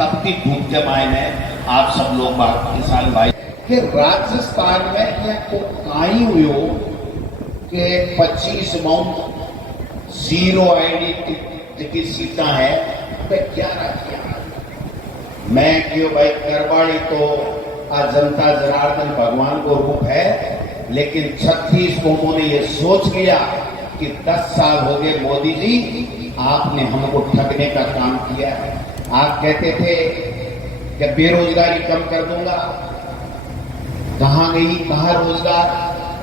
तपती धूप के मायने आप सब लोग बात किसान भाई कि राजस्थान में ये तो काई हुयो कि 25 माउंट जीरो आईडी की सीटा है तो क्या किया मैं क्यों भाई करवाड़ी तो आज जनता जनार्दन भगवान को रूप है, लेकिन 36 कौमों ने ये सोच लिया कि 10 साल हो गए मोदी जी आपने हमको ठगने का काम किया है। आप कहते थे कि बेरोजगारी कम कर दूंगा, कहां गई कहां रोजगार?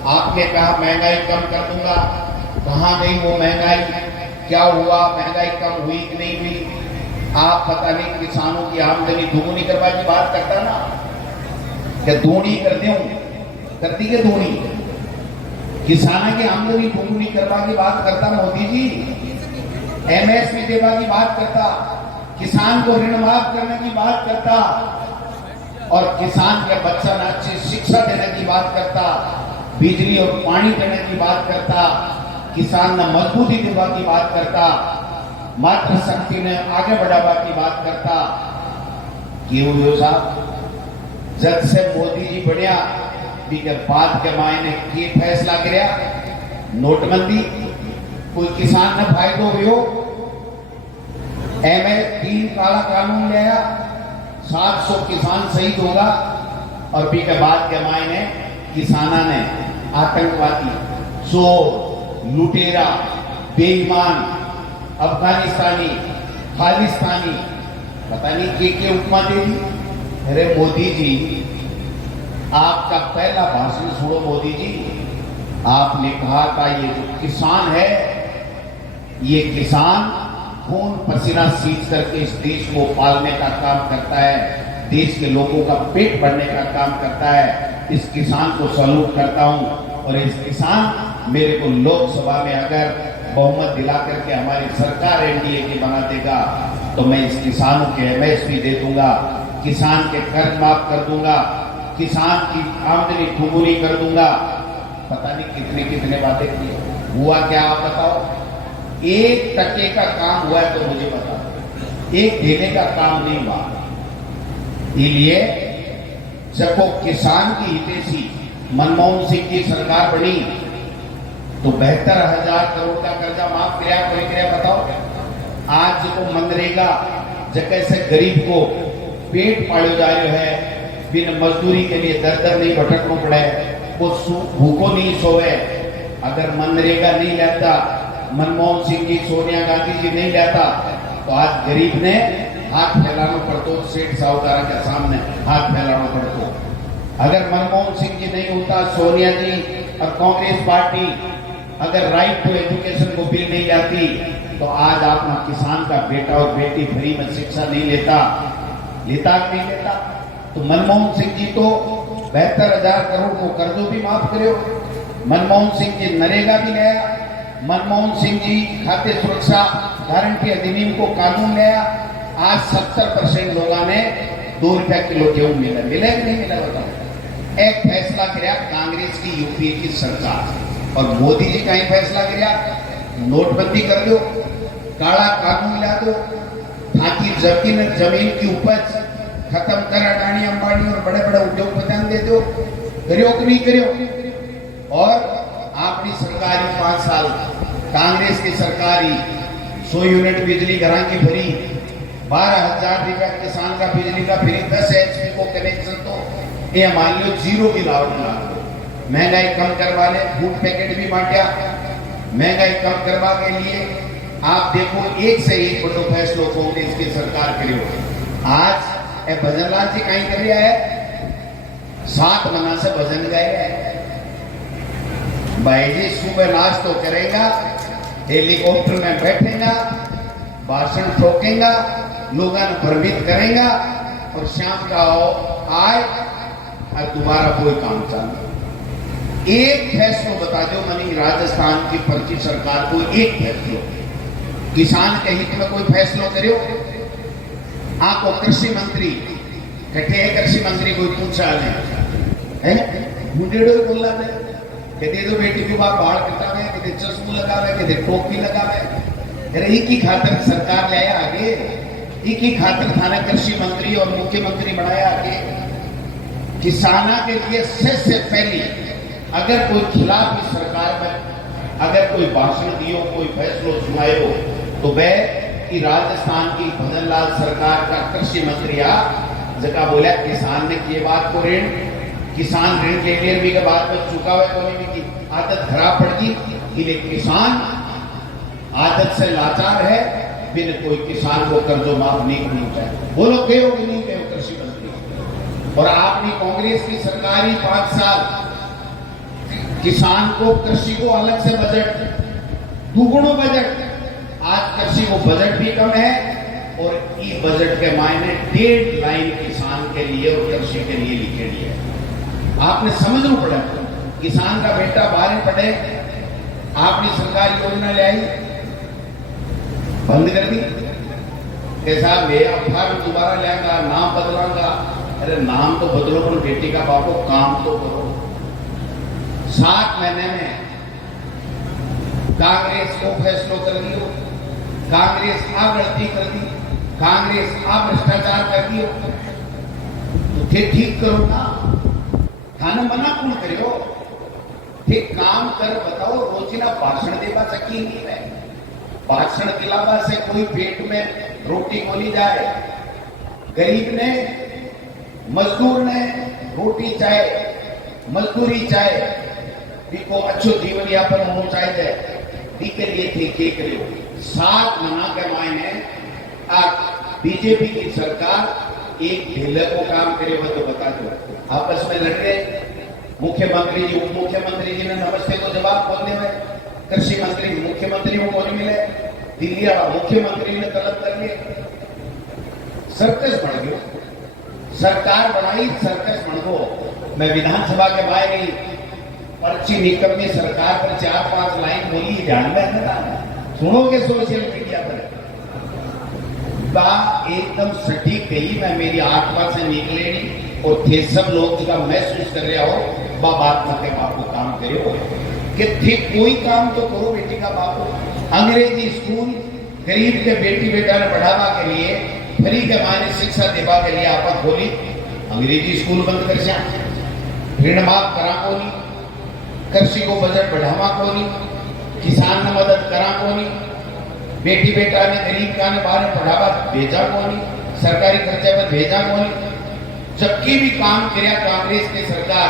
आपने कहा महंगाई कम कर दूंगा, कहां गई वो महंगाई? क्या हुआ? महंगाई कम हुई कि नहीं हुई? आप पता नहीं किसानों की आमदनी दोगुनी करवा की बात करता ना, क्या दूनी कर दूं, करती के दूनी किसानों की आमदनी दोगुनी करवा की बात करता मोदी जी, एमएसपी देवा की बात करता, किसान को ऋण माफ करने की बात करता और किसान के बच्चा ने अच्छी शिक्षा देने की बात करता, बिजली और पानी देने की बात करता, किसान ने मजबूती देवा की बात करता, मातृ शक्ति ने आगे बढ़ावा की बात करता। क्यों साहब जब से मोदी जी बढ़िया के बाद के मायने की फैसला किया नोटबंदी, कोई किसान ने फायदो हो MS3 काला कानून लाया, 700 किसान शहीद होगा और भी के बाद के मायने किसाना ने आतंकवादी, चोर, लुटेरा, बेईमान, अफगानिस्तानी, खालिस्तानी पता नहीं के उपमा दे दी। अरे मोदी जी आपका पहला भाषण सुनो मोदी जी, आपने कहा था ये जो किसान है ये किसान खून पसीना सींच करके इस देश को पालने का काम करता है, देश के लोगों का पेट भरने का काम करता है। इस किसान को सैल्यूट करता हूं और इस किसान मेरे को लोकसभा में अगर बहुमत दिला करके हमारी सरकार एनडीए की बना देगा तो मैं इस किसानों के एमएसपी दे दूंगा, किसान के कर्ज माफ कर दूंगा, किसान की आमदनी दोगुनी कर दूंगा। पता नहीं कितने कितने बातें की, हुआ क्या आप बताओ? 1% का काम हुआ है तो मुझे बताओ, 1 देने का काम नहीं हुआ। इसलिए जब वो किसान की हितैषी मनमोहन सिंह की सरकार बनी तो 72,000 करोड़ का कर्जा माफ किया, कोई किया बताओ? आज जो मनरेगा जगह से गरीब को पेट पाड़ो जा रहे है, बिन मजदूरी के लिए दर दर नहीं भटकना पड़े, वो भूखो नहीं सोवे। अगर मनरेगा नहीं लेता, मनमोहन सिंह जी, सोनिया गांधी जी नहीं लेता तो आज गरीब ने हाथ फैलाना पड़तो, सेठ साहूकार के सामने हाथ फैलाना पड़तो। अगर मनमोहन सिंह जी नहीं होता, सोनिया जी और कांग्रेस पार्टी अगर राइट टू एजुकेशन को बिल नहीं लाती तो आज अपना किसान का बेटा और बेटी फ्री में शिक्षा नहीं लेता नहीं लेता। तो मनमोहन सिंह जी तो 72,000 करोड़ को कर्जों भी माफ करो, मनमोहन सिंह जी नरेगा भी लाया, मनमोहन सिंह जी खाद्य सुरक्षा गारंटी अधिनियम को कानून लाया। आज 70% लोगों ने 2 रुपया किलो गेहूं मिला कि नहीं मिला बताओ? एक फैसला किया कांग्रेस की यूपीए की सरकार और मोदी जी का ही फैसला किया, नोटबंदी कर दो, काला कानून ला दो, ताकि जमीन की उपज खत्म कर अडानी अंबानी और बड़े बड़े उद्योगपतियों दे दो। करियो कि नहीं करियो? और आपकी सरकारी 5 साल कांग्रेस की सरकारी 100 यूनिट बिजली घर की भरी, 12,000 रुपया किसान का बिजली का फ्री, 10 HP को कनेक्शन तो ये मान लो जीरो बिल आवला। महंगाई कम करवा ले, फूड पैकेट भी बांटा। महंगाई कम करवा के लिए आप देखो एक से एक बड़ो फैसलो कांग्रेस की सरकार करियो। आज भजन लाल जी कहीं कर रहा है, 7 महीना से भजन गाए है। भाई जी सुबह नाश तो करेगा, हेलीकॉप्टर में बैठेगा, भाषण ठोकेगा, लोगों को भ्रमित करेगा और शाम का आए और दोबारा कोई काम चालू। एक फैसलो बता दो मनी राजस्थान की पर्ची सरकार को, एक फैसलो किसान के हित में कोई फैसलो करो। आपको कृषि मंत्री कटे, कृषि मंत्री कोई पूछा नहीं है, मुंडेड़ो बोलना है कि दे दो बेटी के बाद बाढ़ कटावे, कि चश्मू लगावे, कि टोपी लगावे। अरे एक ही खातर सरकार ले आगे एक ही खातिर थाने कृषि मंत्री और मुख्यमंत्री बनाया कि किसाना के लिए सबसे पहले अगर कोई खिलाफ इस सरकार में अगर कोई भाषण दियो, कोई फैसलो सुनायो तो वह कि राजस्थान की भजन लाल सरकार का कृषि मंत्री जगह बोला किसान ने ये बात को ऋण किसान ऋण ले लिया भी के बाद में चुका हुआ कोई की आदत खराब पड़ गई इसलिए किसान आदत से लाचार है, फिर कोई किसान को कर्जो माफ नहीं करनी चाहिए। बोलो कहो कि नहीं कहो कृषि मंत्री। और आपने कांग्रेस की सरकार ही 5 साल किसान को कृषि को अलग से बजट दुगुणों बजट, आज कृषि को बजट भी कम है और ई बजट के मायने 1.5 लाइन किसान के लिए और कृषि के लिए लिखेड़ी है। आपने समझना पड़ा किसान का बेटा बाहर पड़े, आपने सरकारी योजना ले आई बंद कर दी कि साहब मैं अब फार्म दोबारा लेगा, नाम बदलाऊंगा। अरे नाम तो बदलो पर बेटी का बापो काम तो करो। 7 महीने में कांग्रेस को फैसलो कर दियो, कांग्रेस आ गलती कर दी, कांग्रेस आ भ्रष्टाचार कर दियो तो ठीक करो ना, थाने मना कौन करो, ठीक काम कर बताओ। रोजिना भाषण देवा सकी नहीं है, भाषण दिलावा से कोई पेट में रोटी बोली जाए। गरीब ने मजदूर ने रोटी चाहे मजदूरी चाहे को अच्छो जीवन यापन होना चाहिए के लिए ठीक करो। 7 महीना के मायने बीजेपी की सरकार एक ढीले को काम करे वो तो बता दो। आपस में लड़ रहे मुख्यमंत्री जी उप मुख्यमंत्री जी ने नमस्ते को जवाब बोलने में कृषि मंत्री मुख्यमंत्री को कौन मिले, दिल्ली वाला मुख्यमंत्री ने तलब कर लिए। सर्कस बढ़ गयो, सरकार बनाई सर्कस बन गो। मैं विधानसभा के बाहर ही पर्ची निकल में सरकार पर 4-5 लाइन बोली, ध्यान में सुनोगे सोशल मीडिया पर एकदम सटीक गई। मैं मेरी आत्मा से निकले नहीं और थे सब लोग जिसका महसूस कर रहे हो बात में बाप को काम करे हो कि थे कोई काम तो करो बेटी का बाप। अंग्रेजी स्कूल गरीब के बेटी बेटा ने बढ़ावा के लिए फ्री के माने शिक्षा देवा के लिए आप खोली, अंग्रेजी स्कूल बंद कर जा, ऋण माफ करा कोनी, कृषि को बजट बढ़ावा कोनी, किसान ने मदद करा कोनी, बेटी बेटा ने गरीब का ने बाहर बढ़ावा भेजा कोनी, सरकारी खर्चे पर भेजा कोनी। जबकि भी काम किया कांग्रेस की सरकार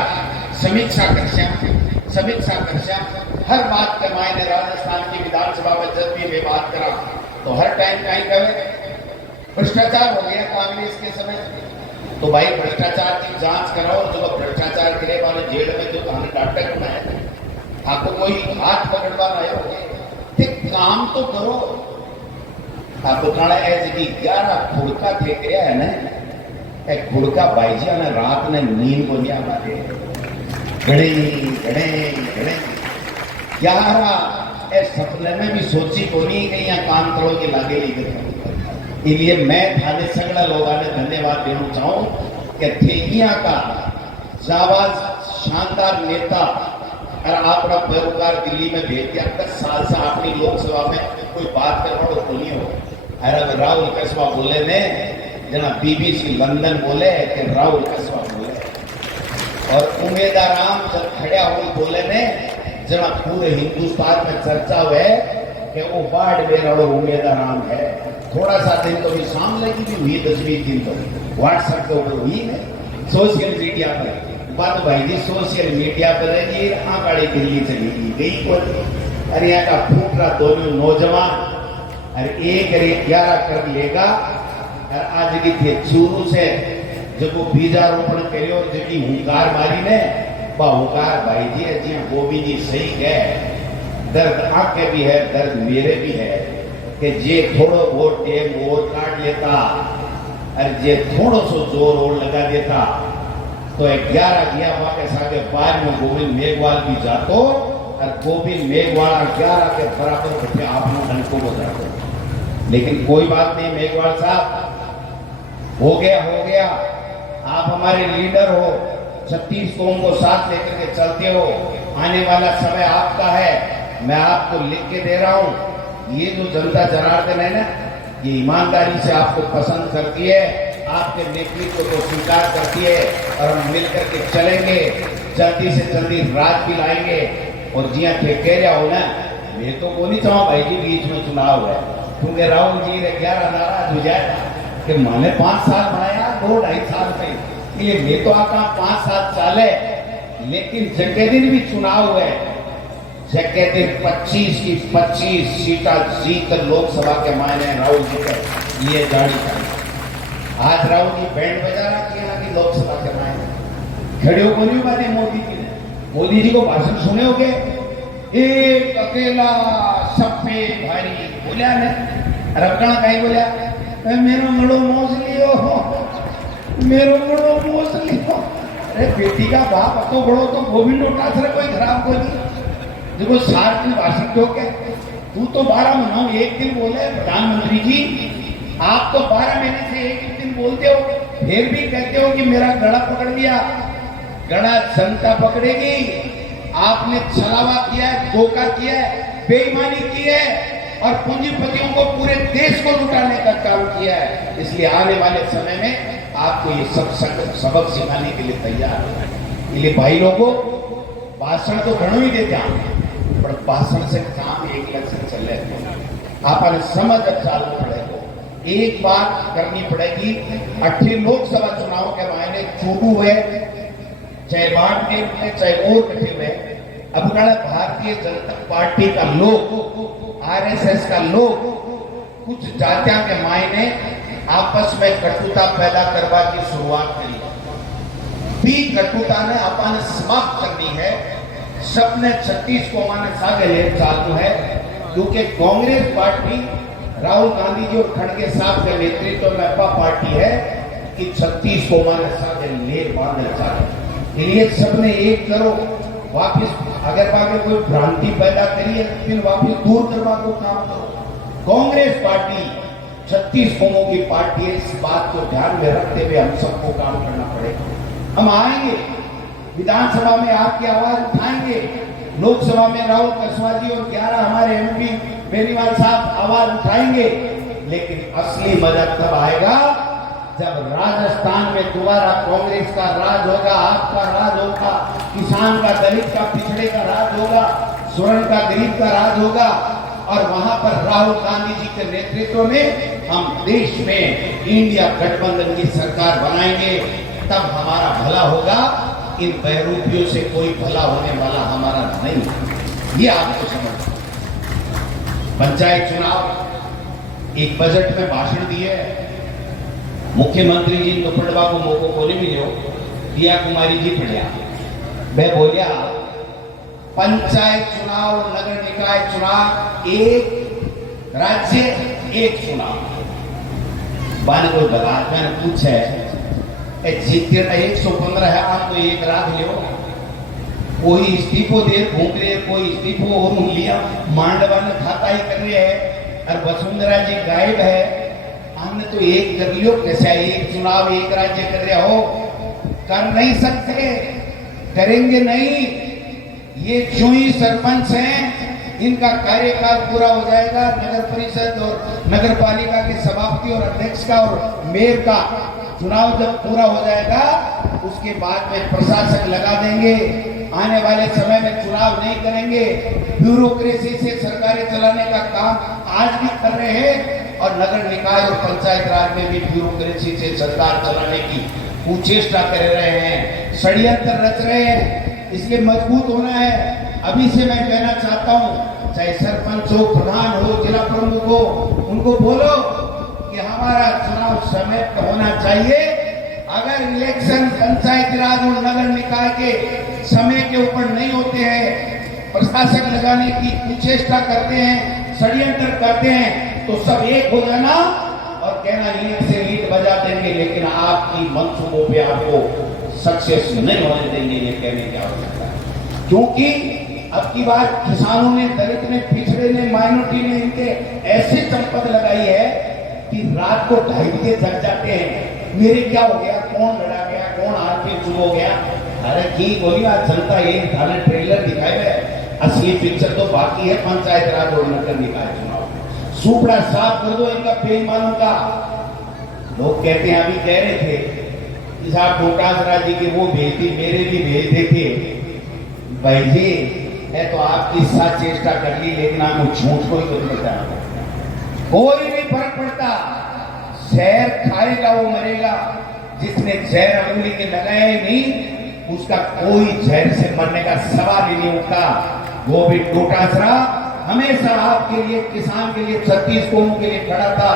समीक्षा कर हर बात के मायने राजस्थान की विधानसभा में जब भी मैं बात करा तो हर टाइम कहीं कहे भ्रष्टाचार हो गया कांग्रेस के समय। तो भाई भ्रष्टाचार की जांच कराओ, जो भ्रष्टाचार करे वाले जेल में जो नाटक में है आपको कोई हाथ पकड़वा रहे हो, ठीक काम तो करो। आपको कहना ऐसे कि 11 खुड़का फेंक रहा है ना, एक खुड़का भाईजी ने रात ने नींद को नहीं आना दे घड़े घड़े घड़े 11 सपने में भी सोची को नहीं कहीं यहाँ कान तड़ो के लागे नहीं गए। इसलिए मैं थाने सगड़ा लोगों ने धन्यवाद देना चाहूं कि थेगिया का जाबाज शानदार नेता और अपना पैरोकार दिल्ली में भेज दिया। 10 साल से अपनी लोकसभा में कोई बात करना तो नहीं हो। अरे राहुल कस्बा बोले ने जना बीबीसी लंदन बोले कि राहुल कस्बा बोले और उम्मीदाराम जब खड़ा हुई बोले ने जना पूरे हिंदुस्तान में चर्चा हुए कि वो बाढ़ मेरा उम्मीदाराम है। थोड़ा सा दिन तो भी सामने की भी हुई 10-20 दिन तो व्हाट्सएप के ऊपर हुई है, सोशल मीडिया पर बात भाई जी सोशल मीडिया पर रही आंकड़ी दिल्ली चली गई को। अरे यहाँ का फूट रहा दोनों नौजवान अरे 1-11 कर लेगा। और आज की थे शुरू से जब वो बीजारोपण करे और जब हुंकार मारी ने हुंकार भाई जी जी गोभी जी सही है, दर्द आंखें भी है दर्द मेरे भी है कि जे थोड़ो बहुत टेम और काट लेता और जे थोड़ो सो जोर और लगा देता तो 11 गया के साथ बाद में गोविंद मेघवाल भी जातो और गोविंद मेघवाल 11 के बराबर बैठे आप लोग को जाते। लेकिन कोई बात नहीं मेघवाल साहब, हो गया। आप हमारे लीडर हो, 36 कौम को साथ लेकर के चलते हो। आने वाला समय आपका है, मैं आपको लिख के दे रहा हूं। ये जो जनता जनार्दन है ना, ये ईमानदारी से आपको पसंद करती है, आपके नेतृत्व को स्वीकार करती है और हम मिलकर के चलेंगे, जल्दी से जल्दी राज भी लाएंगे। और जिया कह रहा हो ना, मैं तो को नहीं चाहूँ भाई जी बीच में चुनाव है, क्योंकि राहुल जी ने 11 नाराज हो जाएगा कि मैंने 5 साल बनाया 2-2.5 साल से, इसलिए मैं तो आता 5-7 साल है। लेकिन जगह दिन भी चुनाव है, जगह दिन 25 की 25 सीटा जीत लोकसभा के मायने राहुल जी के लिए जानी चाहिए। आज राहुल जी बैंड बजा रहा किया कि लोकसभा के मायने खड़े हो बोली बातें मोदी जी ने, मोदी जी को भाषण सुने होगे, एक अकेला सब पे भारी बोलिया ने, रबकणा कहीं बोलिया मेरो मड़ो मोस लियो, मेरो मड़ो मोस लियो। अरे बेटी का बाप तो बड़ो तो गोविंद उठासर कोई खराब बोली, देखो 7 दिन भाषण दो के तू तो 12 महीनों एक दिन बोले प्रधानमंत्री जी, आप तो 12 महीने से एक दिन बोलते हो, फिर भी कहते हो कि मेरा गला पकड़ लिया। गला जनता पकड़ेगी। आपने छलावा किया है, धोखा किया है, बेईमानी की है और पूंजीपतियों को पूरे देश को लुटाने का काम किया है। इसलिए आने वाले समय में आपको ये सब सबक सिखाने के लिए तैयार है। इसलिए भाई लोगों, भाषण तो घणो ही देते हैं, पर भाषण से काम एक लक्ष्य चले, आपने समझ चालू पड़ेगा। एक बात करनी पड़ेगी, 8 लोकसभा चुनाव के मायने चुनू हुए, चाहे बाढ़ के हुए चाहे और कटे हुए, अब भारतीय जनता पार्टी का लोग, आरएसएस का लोग कुछ जातियों के मायने आपस में कटुता पैदा करवा की शुरुआत करी। भी कटुता ने अपन समाप्त करनी है। सबने 36 को माने सागे ले चालू है, क्योंकि कांग्रेस पार्टी राहुल गांधी जी और खड़गे साहब के नेतृत्व में अपा पार्टी है कि 36 को माने सागे ले मारने चाहे। इसलिए सबने एक करो, वापिस अगर बाकी कोई भ्रांति पैदा करिए फिर वापिस दूर करवा को काम करो। कांग्रेस पार्टी 36 कौमों की पार्टी है, इस बात को ध्यान में रखते हुए हम सबको काम करना पड़ेगा। हम आएंगे विधानसभा में, आपकी आवाज उठाएंगे, लोकसभा में राहुल कसवाजी और 11 हमारे एमपी बेनीवाल साहब आवाज उठाएंगे। लेकिन असली मजा तब आएगा जब राजस्थान में दोबारा कांग्रेस का राज होगा, आपका राज होगा, किसान का, दलित का, पिछड़े का राज होगा, स्वर्ण का, गरीब का राज होगा और वहां पर राहुल गांधी जी के नेतृत्व में हम देश में इंडिया गठबंधन की सरकार बनाएंगे। तब हमारा भला होगा। इन बहरूपियों से कोई भला होने वाला हमारा नहीं, ये आपको समझ। पंचायत चुनाव, एक बजट में भाषण दिए मुख्यमंत्री जी दुपड़वा को मौको को नहीं मिलो, दिया कुमारी जी पढ़िया, मैं बोलिया पंचायत चुनाव, नगर निकाय चुनाव, एक राज्य एक चुनाव। बाने कोई बगात मैंने पूछे जीतते 115 है, आप तो एक रात लियो, कोई इस्तीफो दे घूम रहे, कोई इस्तीफो और लिया मांडवा ने खाता ही कर रहे हैं और वसुंधरा जी गायब है। हमने तो एक कर लियो, कैसे एक चुनाव एक राज्य कर रहे हो, कर नहीं सकते, करेंगे नहीं। ये जो ही सरपंच हैं, इनका कार्यकाल पूरा हो जाएगा, नगर परिषद और नगर पालिका की सभापति और अध्यक्ष का और मेयर का चुनाव जब पूरा हो जाएगा, उसके बाद में प्रशासक लगा देंगे। आने वाले समय में चुनाव नहीं करेंगे, ब्यूरोक्रेसी से सरकारें चलाने का काम आज भी कर रहे हैं और नगर निकाय और पंचायत राज में भी ब्यूरोक्रेसी से सरकार चलाने की कुचेष्टा कर रहे हैं, षड्यंत्र रच रहे हैं। इसलिए मजबूत होना है। अभी से मैं कहना चाहता हूँ, चाहे सरपंच हो, प्रधान हो, जिला प्रमुख हो, उनको बोलो कि हमारा चुनाव समय पर होना चाहिए। अगर इलेक्शन पंचायत राज और नगर निकाय के समय के ऊपर नहीं होते हैं, प्रशासक लगाने की कुचेष्टा करते हैं, षड्यंत्र करते हैं, तो सब एक हो जाना और कहना ईंट से ईंट बजा देंगे, लेकिन आपकी मंसूबों पे आपको सक्सेस नहीं होने देंगे, ये कहने की आवश्यकता है। क्योंकि अब की बार किसानों ने, दलित ने, पिछड़े ने, माइनॉरिटी ने इनके ऐसे चंपत लगाई है कि रात को 2:30 बजे जग जाते हैं, मेरे क्या हो गया, कौन लड़ा गया, कौन आरपीएफ शुरू हो गया। अरे की बोली आज जनता एक थाने ट्रेलर दिखाए हुए, असली पिक्चर तो बाकी है पंचायत राज और नगर निकाय चुनाव। सुपड़ा साफ कर दो इनका बेईमानों का। लोग कहते हैं, अभी कह रहे थे कि साहब डोटासरा जी के वो भेजती, मेरे भी भेज देते। भाई जी, है तो आपकी साथ चेष्टा कर ली, लेकिन आपको झूठ को ही कुछ बता, कोई नहीं फर्क पड़ता। जहर खाएगा वो मरेगा, जिसने जहर अंगुली के लगाया ही नहीं, उसका कोई जहर से मरने का सवाल ही नहीं उठता। गोविंद डोटासरा हमेशा आपके लिए, किसान के लिए, 36 कौमों के लिए खड़ा था।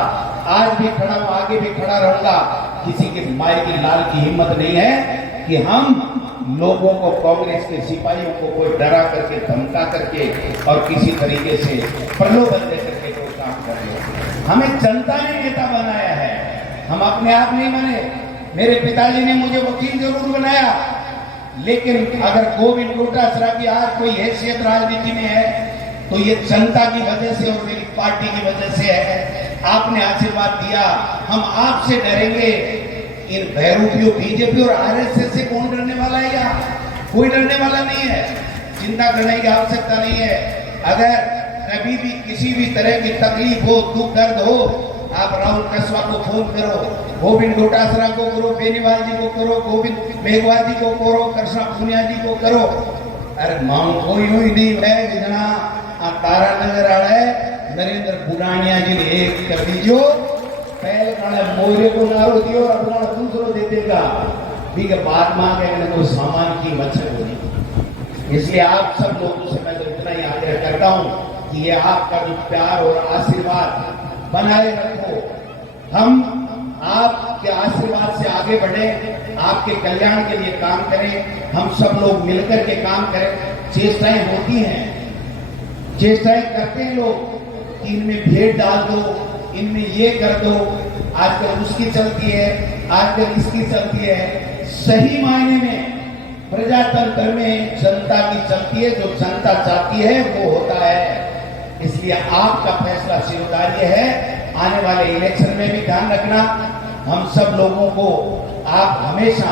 आज भी खड़ा हूं, आगे भी खड़ा रहूंगा। किसी के माई की लाल की हिम्मत नहीं है कि हम लोगों को, कांग्रेस के सिपाहियों को कोई डरा करके, धमका करके और किसी तरीके से प्रलोभन दे करके कोई काम कर रहे। हमें जनता ने नेता बनाया है, हम अपने आप नहीं बने। मेरे पिताजी ने मुझे वकील जरूर बनाया, लेकिन अगर गोविंद डोटासरा की आज कोई हैसियत राजनीति में है तो ये जनता की वजह से और मेरी पार्टी की वजह से है। आपने आशीर्वाद दिया, हम आपसे डरेंगे। इन बहरूपियों, बीजेपी और आरएसएस से कौन डरने वाला है? यहाँ कोई डरने वाला नहीं है, चिंता करने की आवश्यकता नहीं है। अगर कभी भी किसी भी तरह की तकलीफ हो, दुख दर्द हो, आप राहुल कसवा को फोन करो, गोविंद डोटासरा को करो, बेनीवाल जी को करो, गोविंद मेघवाल जी को करो, कृष्णा पुनिया जी को करो। अरे माउंट कोई हुई नहीं है जितना तारा नजर आ रहा है। नरेंद्र बुरानिया जी ने एक कर दीजो, पहले काले मोरे को नारो दियो और अपना दूसरो दे देगा। ठीक है, बात मांगे तो सामान की मच्छर होगी। इसलिए आप सब लोगों से मैं तो इतना ही आग्रह करता हूं कि ये आपका जो प्यार और आशीर्वाद बनाए रखो। हम आपके आशीर्वाद से आगे बढ़े, आपके कल्याण के लिए काम करें। हम सब लोग मिलकर के काम करें। चेष्टाएं होती हैं, चेष्टाएं करते हैं लोग कि इनमें भेद डाल दो, इनमें ये कर दो, आजकल उसकी चलती है, आजकल इसकी चलती है। सही मायने में प्रजातंत्र में जनता की चलती है, जो जनता चाहती है वो होता है। इसलिए आपका फैसला सिरोधार्य है। आने वाले इलेक्शन में भी ध्यान रखना, हम सब लोगों को आप हमेशा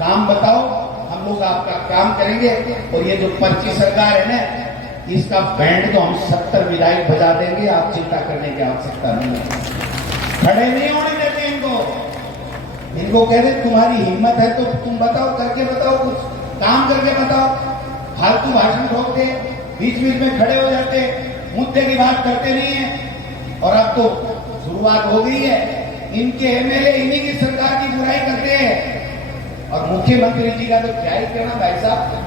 काम बताओ, हम लोग आपका काम करेंगे। और ये जो पर्ची सरकार है ना, इसका बैंड तो हम 70 विधायक बजा देंगे, आप चिंता करने की आवश्यकता नहीं है। खड़े नहीं होने देते इनको कह दे तुम्हारी हिम्मत है तो तुम बताओ, करके बताओ, कुछ काम करके बताओ। फालतू भाषण ठोकते, बीच बीच में खड़े हो जाते, मुद्दे की बात करते नहीं है। और अब तो शुरुआत हो गई है, इनके एमएलए इन्हीं की सरकार की बुराई करते हैं। और मुख्यमंत्री जी का तो क्या ही कहना भाई साहब।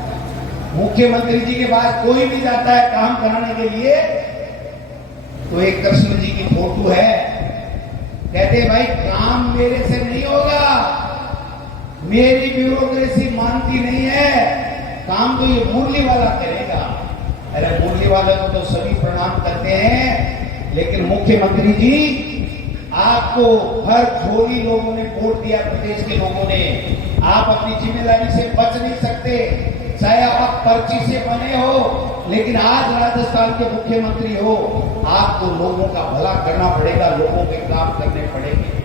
मुख्यमंत्री जी के पास कोई भी जाता है काम कराने के लिए तो एक कृष्ण जी की फोटो है, कहते भाई काम मेरे से नहीं होगा, मेरी ब्यूरोक्रेसी मानती नहीं है, काम तो ये मुरली वाला करेगा। अरे मुरली वाले को तो सभी प्रणाम करते हैं, लेकिन मुख्यमंत्री जी आपको हर झोली लोगों ने वोट दिया, प्रदेश के लोगों ने। आप अपनी जिम्मेदारी से बच नहीं सकते, चाहे आप पर्ची से बने हो, लेकिन आज राजस्थान के मुख्यमंत्री हो, आपको लोगों का भला करना पड़ेगा, लोगों के काम करने पड़ेंगे।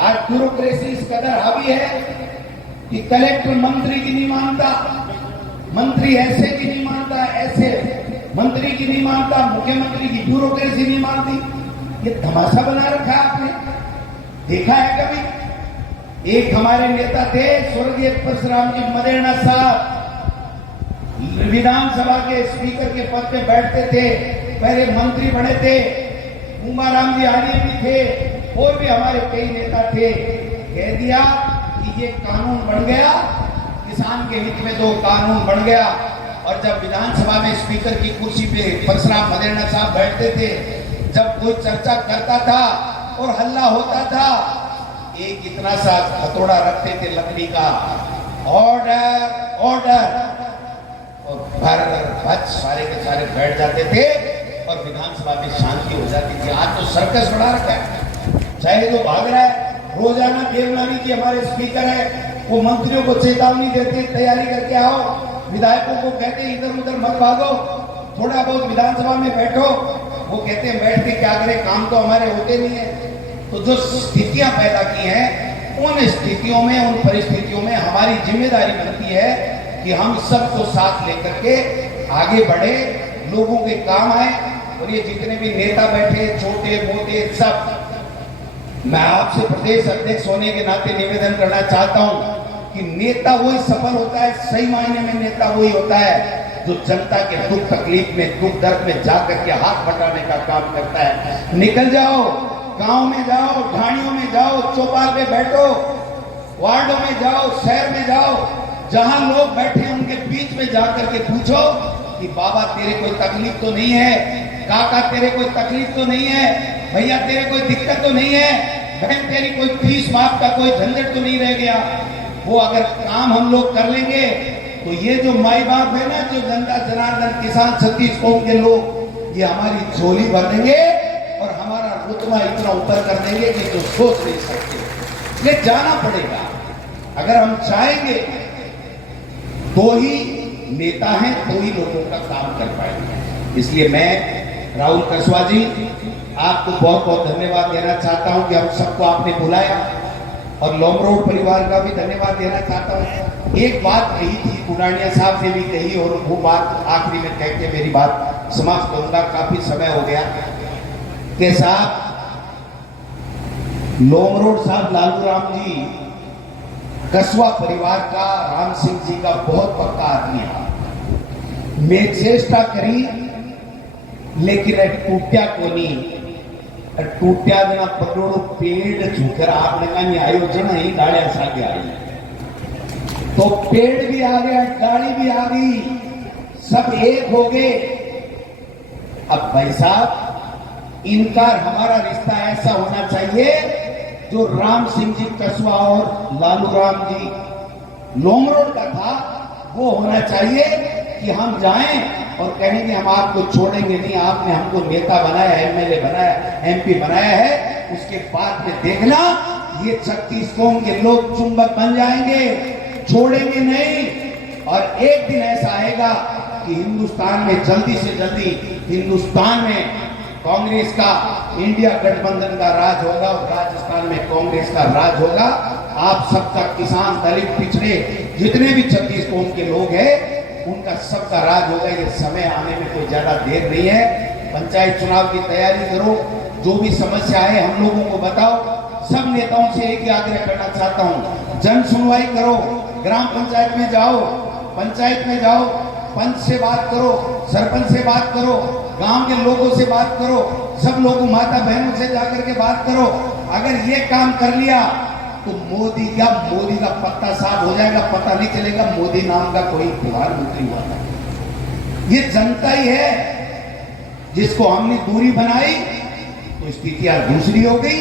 आज ब्यूरोक्रेसी इस कदर हावी है कि कलेक्टर मंत्री की नहीं मानता, मंत्री ऐसे की नहीं मानता, ऐसे मंत्री की नहीं मानता, मुख्यमंत्री की ब्यूरोक्रेसी नहीं मानती। ये तमाशा बना रखा है आपने, देखा है कभी? एक हमारे नेता थे स्वर्गीय परशुराम जी मदेरणा साहब, विधानसभा के स्पीकर के पद पे बैठते थे, पहले मंत्री बने थे। उमाराम जी आर्य भी थे, और भी हमारे कई नेता थे। कह दिया कि ये कानून बन गया, किसान के हित में तो कानून बन गया। और जब विधानसभा में स्पीकर की कुर्सी पे परशुराम मदेरणा साहब बैठते थे, जब कोई चर्चा करता था और हल्ला होता था, एक इतना सा हथौड़ा रखते थे लकड़ी का, ऑर्डर ऑर्डर, और भर सारे के सारे बैठ जाते थे और विधानसभा में शांति हो जाती थी। आज तो सर्कस बढ़ा रखा है, चाहे तो भाग रहा है। रोजाना देवनानी जी हमारे स्पीकर है, वो मंत्रियों को चेतावनी देते, तैयारी करके आओ। विधायकों को कहते इधर उधर मत भागो, थोड़ा बहुत विधानसभा में बैठो। वो कहते हैं बैठ के क्या करें, काम तो हमारे होते नहीं है। तो जो स्थितियां पैदा की हैं, उन स्थितियों में, उन परिस्थितियों में हमारी जिम्मेदारी बनती है कि हम सबको साथ लेकर के आगे बढ़े, लोगों के काम आए। और ये जितने भी नेता बैठे छोटे मोटे सब, मैं आपसे प्रदेश अध्यक्ष होने के नाते निवेदन करना चाहता हूं कि नेता वही सफल होता है, सही मायने में नेता वही होता है जो जनता के दुख तकलीफ में, दुख दर्द में जाकर के हाथ बटाने का काम करता है। निकल जाओ, गांव में जाओ, ढाणियों में जाओ, चौपाल पे बैठो, वार्डों में जाओ, शहर में जाओ, जहां लोग बैठे हैं उनके बीच में जाकर के पूछो कि बाबा तेरे कोई तकलीफ तो नहीं है, काका तेरे कोई तकलीफ तो नहीं है, भैया तेरे कोई दिक्कत तो नहीं है, बहन तेरी कोई फीस माफ का कोई झंझट तो नहीं रह गया। वो अगर काम हम लोग कर लेंगे तो ये जो माई बाप है ना, जो जनता जनार्दन किसान छत्तीस कौम के लोग, ये हमारी झोली भर देंगे और हमारा रुतबा इतना ऊपर कर देंगे कि जो सोच नहीं सकते। ये जाना पड़ेगा, अगर हम चाहेंगे तो ही नेता हैं, तो ही लोगों का काम कर पाएंगे। इसलिए मैं राहुल कसवा जी आपको बहुत बहुत धन्यवाद देना चाहता हूं कि हम सबको आपने बुलाया, और लोमरोड परिवार का भी धन्यवाद देना चाहता हूं। एक बात कही थी, पुरानिया साहब ने भी कही, और वो बात आखिरी में कह के मेरी बात समाप्त करूंगा, काफी समय हो गया कि साहब लोमरोड साहब लालू राम जी कसवा परिवार का, राम सिंह जी का बहुत पक्का आदमी है। मैं चेष्टा करी लेकिन टूट्या को नहीं, टूट्या जना पटोड़ो पेड़ झुकर आपने कहा आयोजन ही डालिया सागे आई, तो पेड़ भी आ गया, डाली भी आ गई, सब एक हो गए। अब भाई साहब इनका हमारा रिश्ता ऐसा होना चाहिए जो राम सिंह जी कसवा और लालू राम जी लोमरोड का था, वो होना चाहिए कि हम जाएं और कहेंगे हम आपको छोड़ेंगे नहीं, आपने हमको नेता बनाया, एमएलए बनाया, एमपी बनाया है, उसके बाद में देखना ये छत्तीस कौम के लोग चुंबक बन जाएंगे, छोड़ेंगे नहीं। और एक दिन ऐसा आएगा कि हिंदुस्तान में जल्दी से जल्दी हिंदुस्तान में कांग्रेस का, इंडिया गठबंधन का राज होगा और राजस्थान में कांग्रेस का राज होगा। आप सब तक किसान, दलित, पिछड़े जितने भी छत्तीस कौम के लोग हैं उनका सबका राज होगा। ये समय आने में कोई ज्यादा देर नहीं है। पंचायत चुनाव की तैयारी करो, जो भी समस्या है हम लोगों को बताओ। सब नेताओं से एक ही आग्रह करना चाहता हूँ, जन सुनवाई करो, ग्राम पंचायत में जाओ, पंचायत में जाओ, पंच से बात करो, सरपंच से बात करो, गांव के लोगों से बात करो, सब लोगों, माता बहनों से जाकर के बात करो। अगर ये काम कर लिया तो मोदी का पत्ता साफ हो जाएगा, पता नहीं चलेगा मोदी नाम का कोई प्रधानमंत्री हुआ था। ये जनता ही है जिसको हमने दूरी बनाई तो स्थितियां दूसरी हो गई,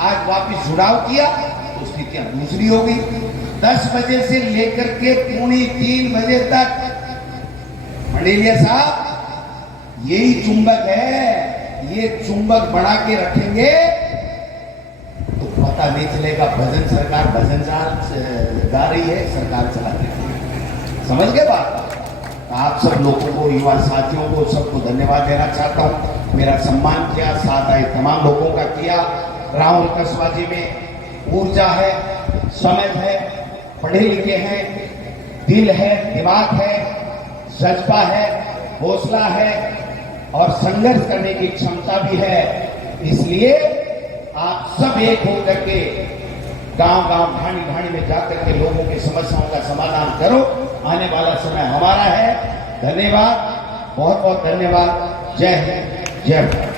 आज वापस जुड़ाव किया तो स्थितियां दूसरी हो गई। 10 बजे से लेकर के 2:45 बजे तक मंडेलिया साहब यही चुंबक है, ये चुंबक बढ़ा के रखेंगे तो पता नहीं चलेगा भजन सरकार भजन गा रही है, सरकार चला रही है। समझ गए बात? आप सब लोगों को, युवा साथियों को, सबको धन्यवाद देना चाहता हूं। मेरा सम्मान किया, साथ आए तमाम लोगों का किया। राहुल कसवा जी में ऊर्जा है, समझ है, पढ़े लिखे हैं, दिल है, दिमाग है, जज्बा है, हौसला है और संघर्ष करने की क्षमता भी है। इसलिए आप सब एक होकर के गांव गांव, ढाणी ढाणी में जाकर के लोगों की समस्याओं का समाधान करो। आने वाला समय हमारा है। धन्यवाद, बहुत बहुत धन्यवाद। जय हिंद, जय भारत।